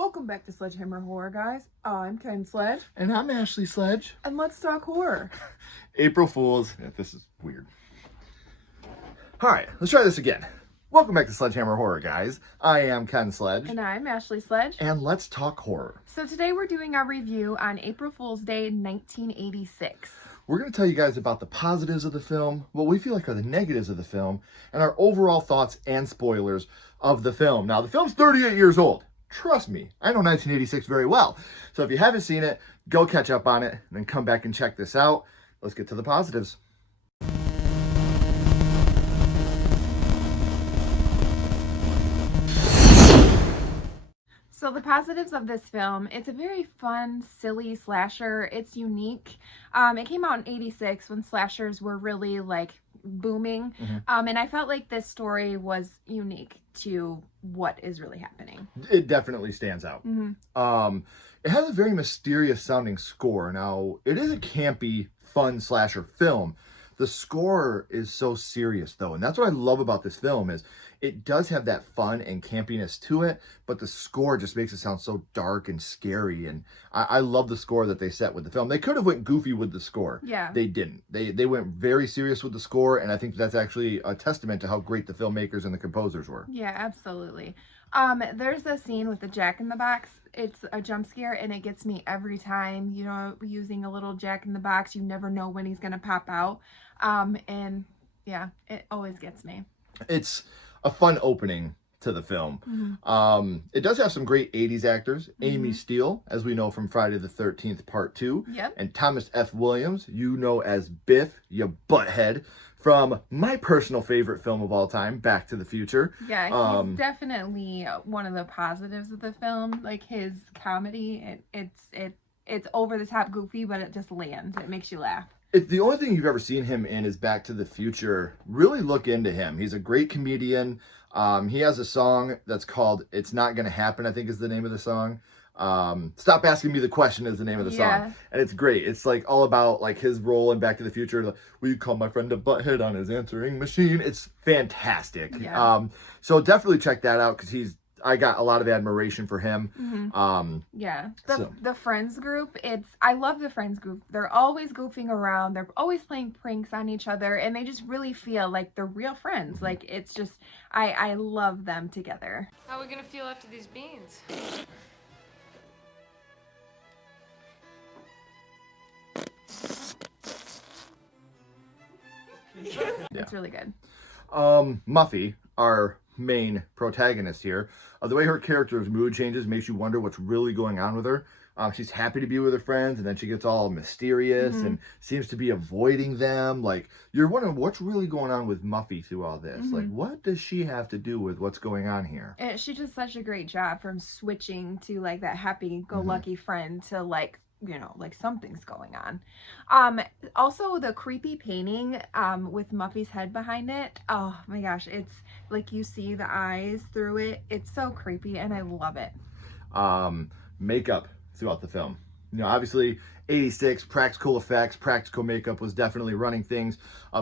Welcome back to Sledgehammer Horror, guys. I'm Ken Sledge. And I'm Ashley Sledge. And let's talk horror. April Fools. Yeah, this is weird. All right, let's try this again. Welcome back to Sledgehammer Horror, guys. I am Ken Sledge. And I'm Ashley Sledge. And let's talk horror. So today we're doing our review on April Fool's Day 1986. We're going to tell you guys about the positives of the film, what we feel like are the negatives of the film, and our overall thoughts and spoilers of the film. Now, the film's 38 years old. Trust me, I know 1986 very well. So if you haven't seen it, go catch up on it, and then come back and check this out. Let's get to the positives. So the positives of this film, it's a very fun, silly slasher. It's unique. It came out in 86 when slashers were really like booming. And I felt like this story was unique to what is really happening. It definitely stands out. It has a very mysterious sounding score. Now, it is a campy, fun slasher film. The score is so serious though, and that's what I love about this film is it does have that fun and campiness to it, but the score just makes it sound so dark and scary, and I love the score that they set with the film. They could have went goofy with the score. Yeah. They didn't. They went very serious with the score, and I think that's actually a testament to how great the filmmakers and the composers were. Yeah, absolutely. There's a scene with the Jack-in-the-Box. It's a jump scare, and it gets me every time. You know, using a little Jack-in-the-Box, you never know when he's gonna pop out. And yeah, it always gets me. It's a fun opening to the film. It does have some great 80s actors. Amy Steele, as we know from Friday the 13th Part 2. Yep. And Thomas F. Williams, you know as Biff, you butthead, from my personal favorite film of all time, Back to the Future. Yeah, he's definitely one of the positives of the film. Like his comedy, it's over the top goofy, but it just lands. It makes you laugh. If the only thing you've ever seen him in is Back to the Future, really look into him. He's a great comedian. He has a song that's called It's Not Gonna Happen, I think is the name of the song. Stop Asking Me the Question is the name of the song. And it's great. It's like all about like his role in Back to the Future. Like, will you call my friend a butthead on his answering machine? It's fantastic. Yeah. So definitely check that out because I got a lot of admiration for him. Yeah. The Friends group, I love the Friends group. They're always goofing around. They're always playing pranks on each other, and they just really feel like they're real friends. Like it's just, I love them together. How are we gonna feel after these beans? It's really good. Muffy, our main protagonist here, the way her character's mood changes makes you wonder what's really going on with her. She's happy to be with her friends, and then she gets all mysterious and seems to be avoiding them. Like, you're wondering what's really going on with Muffy through all this. Like, what does she have to do with what's going on here? She does such a great job from switching to like that happy-go-lucky friend to like, you know, like something's going on. Also the creepy painting with Muffy's head behind it. Oh my gosh, it's like you see the eyes through it. It's so creepy and I love it. Makeup throughout the film. You know, obviously 86, practical effects, practical makeup was definitely running things.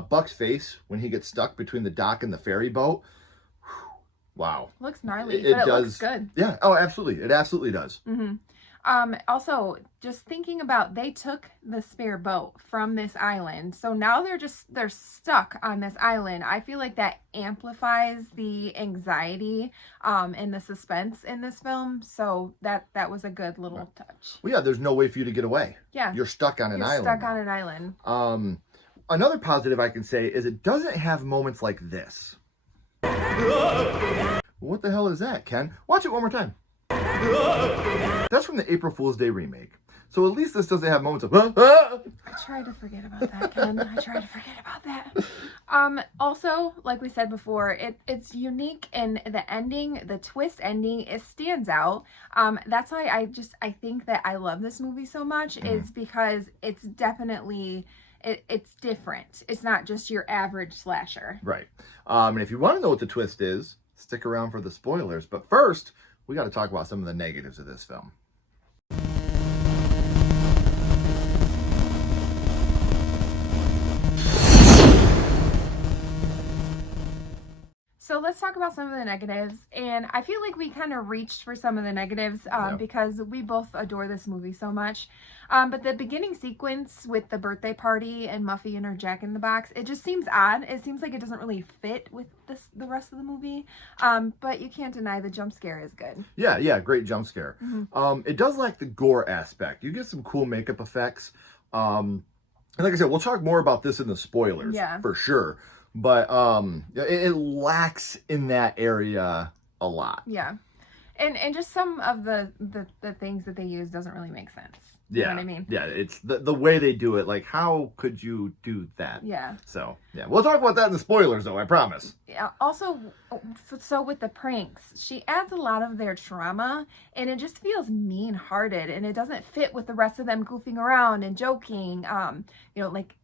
Buck's face when he gets stuck between the dock and the ferry boat. Wow. Looks gnarly, but it does, looks good. Yeah, oh absolutely. It absolutely does. Also, just thinking about, they took the spare boat from this island, so now they're stuck on this island. I feel like that amplifies the anxiety and the suspense in this film, so that was a good little touch. Well, yeah, there's no way for you to get away. Yeah. You're stuck on an island. You're stuck on an island. Another positive I can say is it doesn't have moments like this. What the hell is that, Ken? Watch it one more time. That's from the April Fool's Day remake. So at least this doesn't have moments of I try to forget about that, Ken. I try to forget about that. Also, like we said before, it's unique, and the ending, the twist ending, it stands out. That's why I think that I love this movie so much is because it's definitely it's different. It's not just your average slasher. Right. And if you want to know what the twist is, stick around for the spoilers. But first, we got to talk about some of the negatives of this film. So let's talk about some of the negatives. And I feel like we kind of reached for some of the negatives because we both adore this movie so much. But the beginning sequence with the birthday party and Muffy and her Jack in the Box, it just seems odd. It seems like it doesn't really fit with the rest of the movie. But you can't deny the jump scare is good. Yeah, great jump scare. It does lack the gore aspect. You get some cool makeup effects. And like I said, we'll talk more about this in the spoilers for sure. But it lacks in that area a lot. Yeah. And just some of the things that they use doesn't really make sense. You know what I mean? Yeah, it's the way they do it. Like, how could you do that? Yeah. So, yeah. We'll talk about that in the spoilers, though, I promise. Yeah. Also, so with the pranks, she adds a lot of their trauma, and it just feels mean-hearted, and it doesn't fit with the rest of them goofing around and joking. You know, like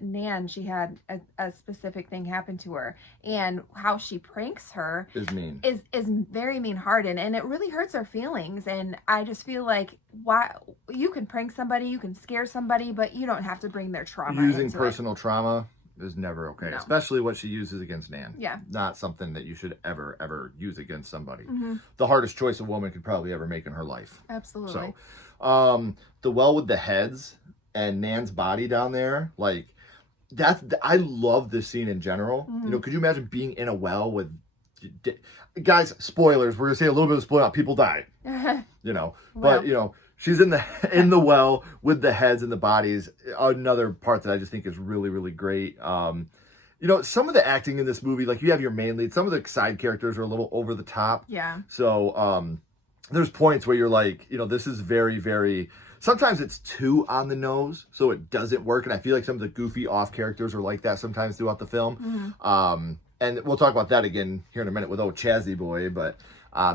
Nan, she had a specific thing happen to her, and how she pranks her is mean. Is very mean-hearted, and it really hurts her feelings. And I just feel like, why you can prank somebody, you can scare somebody, but you don't have to bring their trauma Using personal trauma is never okay, No. especially what she uses against Nan. Yeah. Not something that you should ever use against somebody. The hardest choice a woman could probably ever make in her life. Absolutely. So, the well with the heads and Nan's body down there, like, I love this scene in general. You know, could you imagine being in a well with, guys, spoilers, we're gonna say a little bit of spoiler, people die. You know, but you know, she's in the well with the heads and the bodies. Another part that I just think is really, really great. You know, some of the acting in this movie, like, you have your main lead, some of the side characters are a little over the top. Yeah. So there's points where you're like, you know, this is very, very, sometimes it's too on the nose, so it doesn't work. And I feel like some of the goofy off characters are like that sometimes throughout the film. And we'll talk about that again here in a minute with Chazzy Boy, but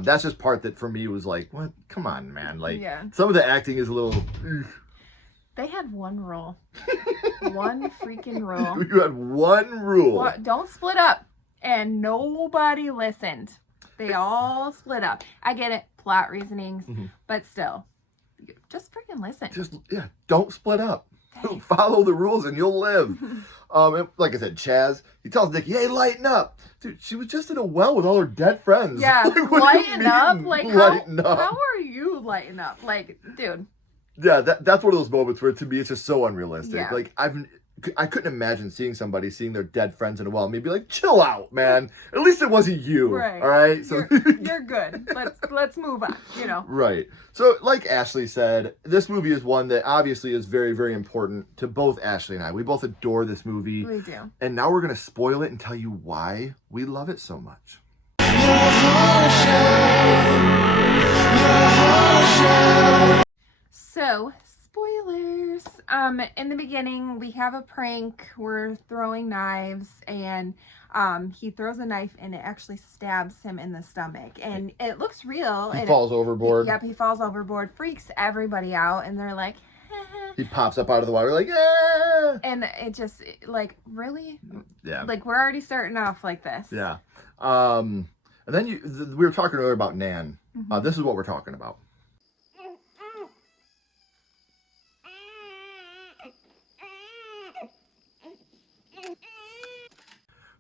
that's just part that for me was like, what? Come on, man. Like, some of the acting is a little... They had one rule. One freaking rule. You had one rule. Don't split up. And nobody listened. They all split up. I get it. Plot reasonings. But still. Just freaking listen. Don't split up. Follow the rules and you'll live. Like I said, Chaz, he tells Nikki, hey, lighten up. Dude, she was just in a well with all her dead friends. Yeah, like, lighten up? Like, lighten up? How are you lighten up? Like, dude. Yeah, that's one of those moments where, to me, it's just so unrealistic. Yeah. Like, I couldn't imagine seeing their dead friends in a well and maybe like, chill out, man. At least it wasn't you. Right. All right. So you're good. Let's move on, you know. Right. So like Ashley said, this movie is one that obviously is very, very important to both Ashley and I. We both adore this movie. We do. And now we're going to spoil it and tell you why we love it so much. So, spoilers. In the beginning, we have a prank. We're throwing knives, and he throws a knife, and it actually stabs him in the stomach. And it looks real. He falls overboard. Yep, he falls overboard, freaks everybody out, and they're like, he pops up out of the water like, yeah. And it just, like, really? Yeah. Like, we're already starting off like this. Yeah. And then we were talking earlier about Nan. This is what we're talking about.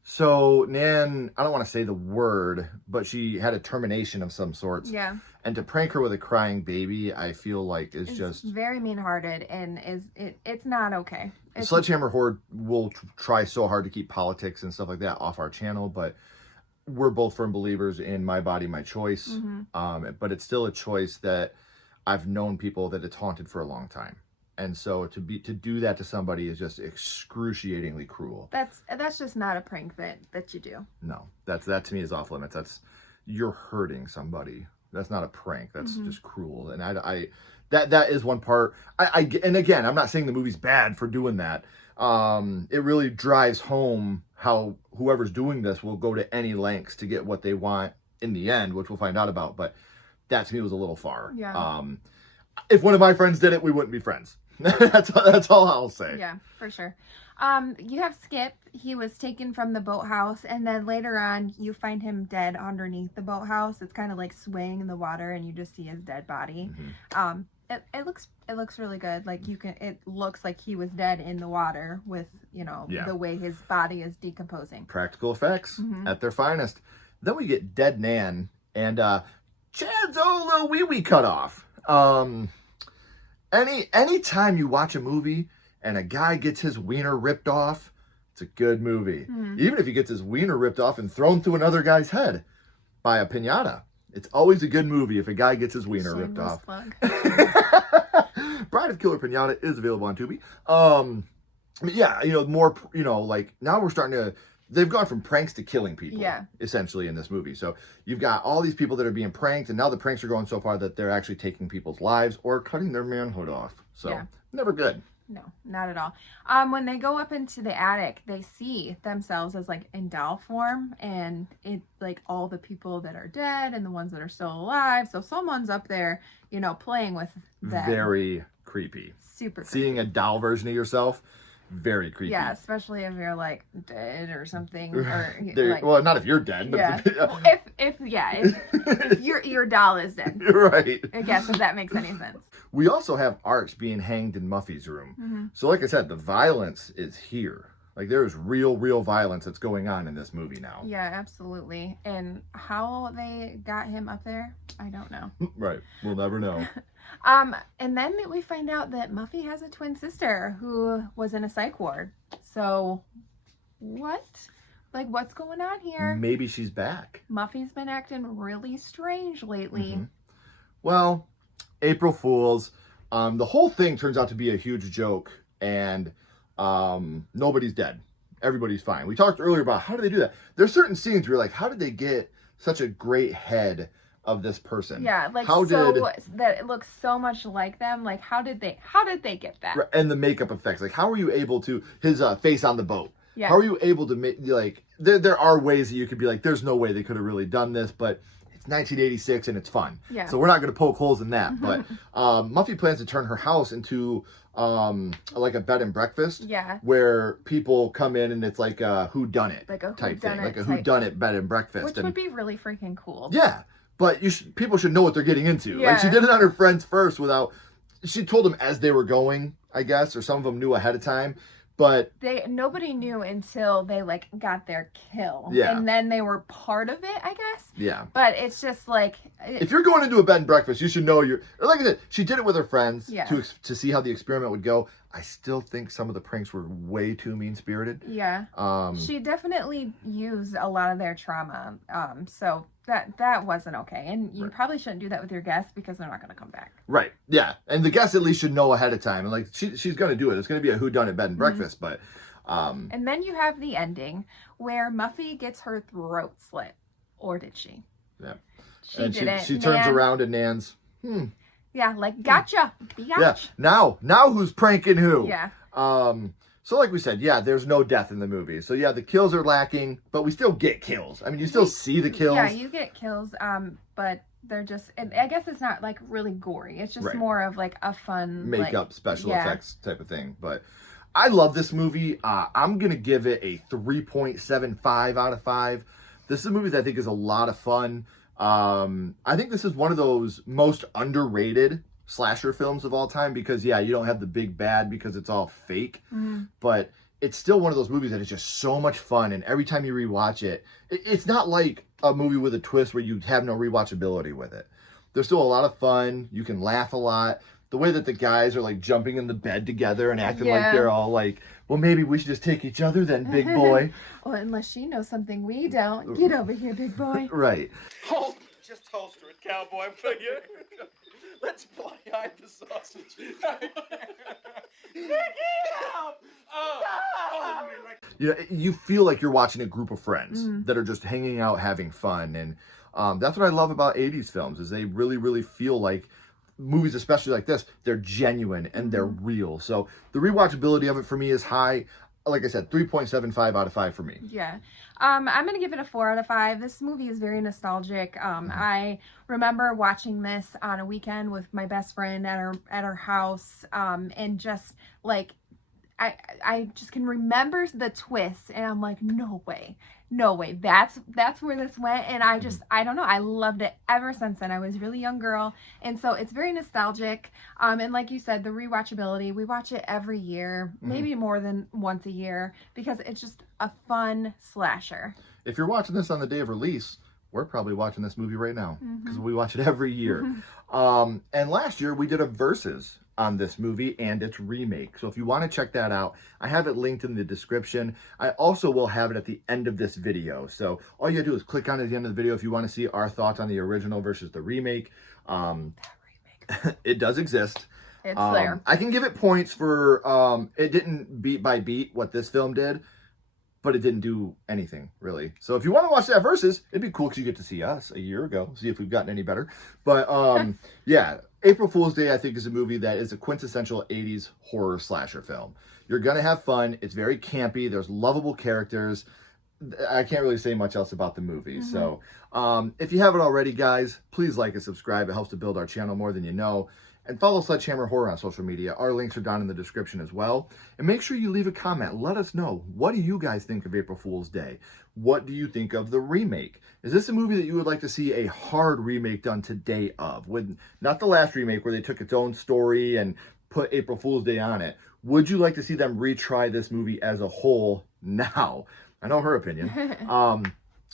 So Nan, I don't want to say the word, but she had a termination of some sorts. Yeah. And to prank her with a crying baby, I feel like it's just very mean-hearted, and it's not okay. Sledgehammer Horror will try so hard to keep politics and stuff like that off our channel, but we're both firm believers in my body, my choice. But it's still a choice that I've known people that it's haunted for a long time. And so to do that to somebody is just excruciatingly cruel. That's just not a prank that you do. No, that to me is off limits. You're hurting somebody. That's not a prank. That's just cruel. And that is one part. And again, I'm not saying the movie's bad for doing that. It really drives home how whoever's doing this will go to any lengths to get what they want in the end, which we'll find out about. But that to me was a little far. Yeah. If one of my friends did it, we wouldn't be friends. That's all I'll say. Yeah, for sure. You have Skip. He was taken from the boathouse, and then later on, you find him dead underneath the boathouse. It's kind of like swaying in the water, and you just see his dead body. it looks really good. Like it looks like he was dead in the water with, Yeah. the way his body is decomposing. Practical effects at their finest. Then we get Dead Nan and Chad's old little wee cut off. Anytime you watch a movie and a guy gets his wiener ripped off, it's a good movie. Even if he gets his wiener ripped off and thrown through another guy's head by a piñata, it's always a good movie if a guy gets his wiener ripped off. Plug. Bride of Killer Piñata is available on Tubi. Yeah, more, like now we're starting to, they've gone from pranks to killing people, essentially, in this movie. So you've got all these people that are being pranked, and now the pranks are going so far that they're actually taking people's lives or cutting their manhood off. So never good. No, not at all. When they go up into the attic, they see themselves as like in doll form, and it like all the people that are dead and the ones that are still alive. So someone's up there, playing with them. Very creepy. Super creepy. Seeing a doll version of yourself, very creepy. Yeah, especially if you're like dead or something. Or well, not if you're dead. But yeah. Well, if your doll is dead. Right. I guess if that makes any sense. We also have Arch being hanged in Muffy's room. So like I said, the violence is here. Like there is real violence that's going on in this movie now. Yeah, absolutely. And how they got him up there, I don't know. Right. We'll never know. And then we find out that Muffy has a twin sister who was in a psych ward. So what? Like, what's going on here? Maybe she's back. Muffy's been acting really strange lately. Well, April Fools. The whole thing turns out to be a huge joke, and nobody's dead. Everybody's fine. We talked earlier about how do they do that. There's certain scenes where you're like, how did they get such a great head of this person? Yeah, like that it looks so much like them. Like how did they get that? And the makeup effects. Like how were you able to his face on the boat? Yeah. How are you able to make like there are ways that you could be like, there's no way they could have really done this, but it's 1986 and it's fun. Yeah. So we're not going to poke holes in that. But Muffy plans to turn her house into like a bed and breakfast. Yeah. Where people come in and it's like a whodunit like a type thing, like a type. whodunit bed and breakfast, Which would be really freaking cool. Yeah, but people should know what they're getting into. Yeah. Like she did it on her friends first without. She told them as they were going, I guess, or some of them knew ahead of time. But nobody knew until they like got their kill. Yeah. And then they were part of it, I guess. Yeah. But it's just like if you're going into a bed and breakfast, you should know like I said, she did it with her friends Yeah. to see how the experiment would go. I still think some of the pranks were way too mean-spirited. Yeah. She definitely used a lot of their trauma. So that wasn't okay. And you probably shouldn't do that with your guests because they're not going to come back. Right. Yeah. And the guests at least should know ahead of time. And like she's going to do it. It's going to be a whodunit bed and breakfast, but and then you have the ending where Muffy gets her throat slit. Or did she? Yeah. She turns around and Nan's yeah, like gotcha. Biatch. Yeah. Now who's pranking who? Yeah. So like we said, yeah, there's no death in the movie. So yeah, the kills are lacking, but we still get kills. I mean, you still see the kills. Yeah, you get kills, but they're just, I guess it's not like really gory. It's just more of like a fun makeup, special effects type of thing. But I love this movie. I'm going to give it a 3.75 out of 5. This is a movie that I think is a lot of fun. I think this is one of those most underrated slasher films of all time because you don't have the big bad because it's all fake, but it's still one of those movies that is just so much fun, and every time you rewatch it, it's not like a movie with a twist where you have no rewatchability with it. There's still a lot of fun. You can laugh a lot. The way that the guys are like jumping in the bed together and acting like they're all like, well, maybe we should just take each other then, big boy. Well, unless she knows something we don't. Get over here, big boy. Right. Hold, just holster it, cowboy, will you? Let's fly hide the sausage. You feel like you're watching a group of friends that are just hanging out, having fun. And that's what I love about 80s films is they really, really feel like movies, especially like this, they're genuine and they're real. So the rewatchability of it for me is high. Like I said, 3.75 out of 5 for me. Yeah. I'm going to give it a 4 out of 5. This movie is very nostalgic. I remember watching this on a weekend with my best friend at her house. And just like, I just can remember the twist and I'm like, no way. no way, that's where this went. And I just, I don't know, I loved it ever since then. I was a really young girl, and so it's very nostalgic. And like you said, the rewatchability, we watch it every year, maybe more than once a year, because it's just a fun slasher. If you're watching this on the day of release, we're probably watching this movie right now because we watch it every year. And last year we did a versus on this movie and its remake. So if you want to check that out, I have it linked in the description. I also will have it at the end of this video. So all you gotta do is click on it at the end of the video if you want to see our thoughts on the original versus the remake. It does exist. It's there. I can give it points for it didn't beat by beat what this film did, but it didn't do anything really. So if you want to watch that versus, it'd be cool because you get to see us a year ago, see if we've gotten any better. But yeah, April Fool's Day I think is a movie that is a quintessential 80s horror slasher film. You're gonna have fun. It's very campy. There's lovable characters. I can't really say much else about the movie. So if you haven't already, guys, please like and subscribe. It helps to build our channel more than you know. And follow Sledgehammer Horror on social media. Our links are down in the description as well. And make sure you leave a comment. Let us know. What do you guys think of April Fool's Day? What do you think of the remake? Is this a movie that you would like to see a hard remake done today of? Not the last remake where they took its own story and put April Fool's Day on it. Would you like to see them retry this movie as a whole now? I know her opinion.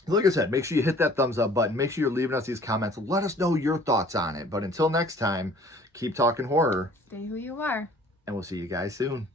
Like I said, make sure you hit that thumbs up button. Make sure you're leaving us these comments. Let us know your thoughts on it. But until next time, keep talking horror. Stay who you are. And we'll see you guys soon.